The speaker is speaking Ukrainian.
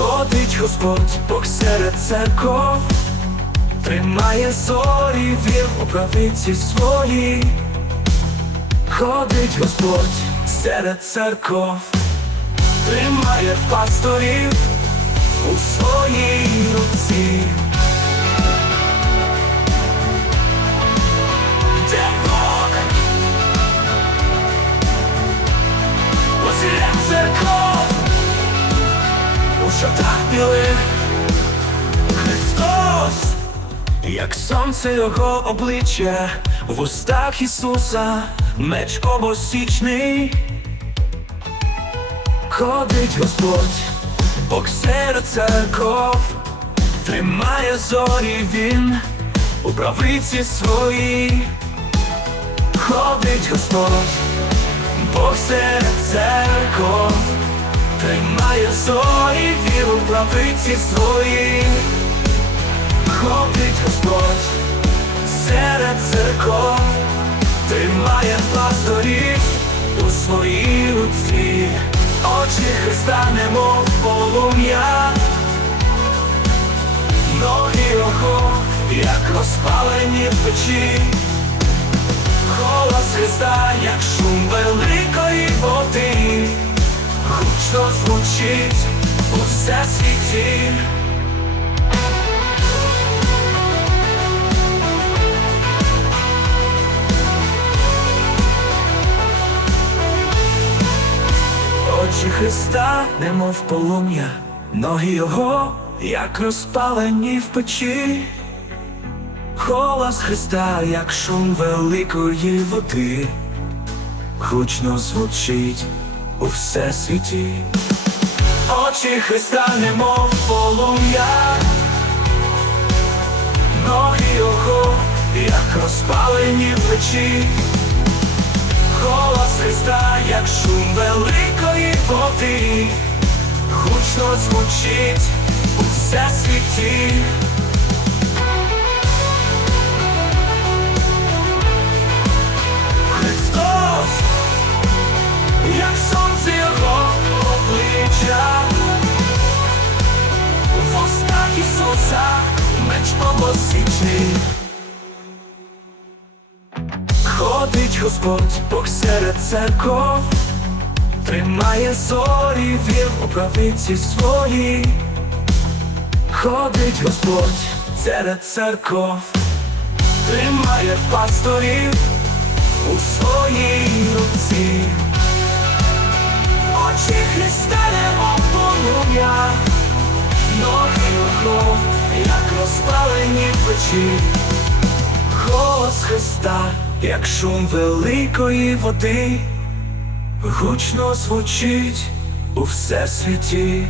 Ходить Господь Бог серед церков, тримає зорі вір у правиці свої. Ходить Господь серед церков, тримає пасторів у своїй руці. Шатах білих Христос, як сонце його обличчя, в устах Ісуса меч обосічний. Ходить Господь, Бог серед церков, тримає зорі він у правиці своїй. Ходить Господь, Бог серед церков, тримає зорі віру правиці своїй. Ходить Господь серед церков, тримає пасторів у своїй руці, очі Христа немов полум'я, ноги його, як розпалені в печі. Голос Христа, як шум великої води, гучно звучить у всесвіті. Очі Христа, немов полум'я, ноги його, як розпалені в печі. Голос Христа, як шум великої води, гучно звучить у всесвіті. Очі Христа, немов полум'я, ноги його, як розпалені в печі. Голос Христа, як шум великої води, гучно звучить у всесвіті. Ісуса меч обосічний. Ходить Господь Бог серед церков, тримає зорі вір у правиці своїй. Ходить Господь серед церков, тримає пасторів у своїй руці. Як плечі. Голос Христа, як шум великої води, гучно звучить у всесвіті.